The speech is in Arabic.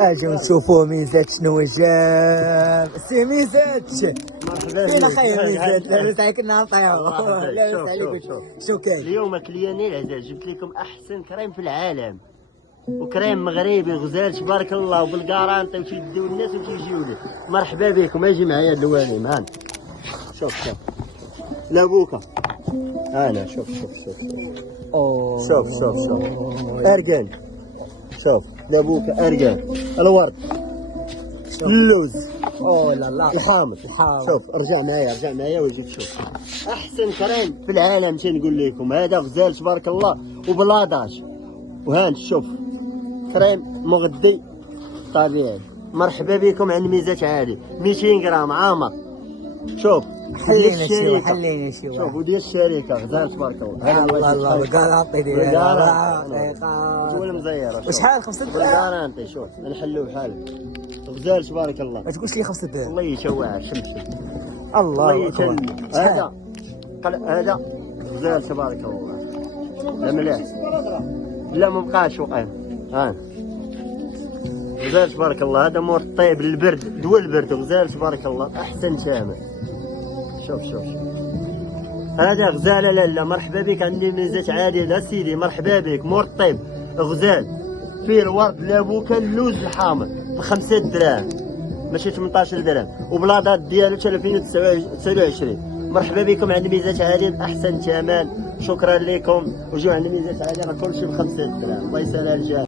اجيو نشوفوا ميزات شنو جاب سي ميزات. مرحبا فين بك. اخايا ميزات؟ لاباس عليك نعطيو. لاباس عليك شو كاين؟ اليوم كلياني العزاز جبت لكم احسن كريم في العالم، وكريم مغربي غزال تبارك الله وبالكارانتي وتيديو الناس وتيجيو لي. مرحبا بكم، اجي معايا الواليم. هان شوف لابوكا، انا شوف شوف ارجان، شوف لابوكا ارجان، الورد، اللوز، اوه لا لا الحامض. شوف ارجع معايا وجي تشوف احسن كريم في العالم. تنقول لكم هذا غزال تبارك الله وبلاطاج. وهان شوف كريم مغذي طبيعي. مرحبا بكم عند ميزات عالي 200 غرام عامر. شوف حلينا شي شوف وديال الشركه غزال تبارك الله. الله الكارانتي ديالها شويه مزيره. وشحال 5 دراهم؟ بالكارانتي شوف نحلو بحالك غزال تبارك الله. ما تقولش لي 5 دراهم. الله يشوع شمشي. الله اكبر. هذا غزال تبارك الله. لا مليح، لا ما بقاش وقع. ها غزال تبارك الله. هذا مور الطيب للبرد، دول البرد. غزال تبارك الله احسن شامل. شوف هذا غزال. لا مرحبا بك عندي ميزات عادله سيدي. مرحبا بك مور الطيب غزال فيه الورد لابوكا اللوز الحامض ب5 دراهم ماشي 18 درهم، وبلاطات ديالو 2029. مرحبا بكم عند ميزات عادل احسن ثمن. شكرا لكم وجوا عند ميزات عادل راه كلشي ب5 دراهم. الله يسهل الجاه.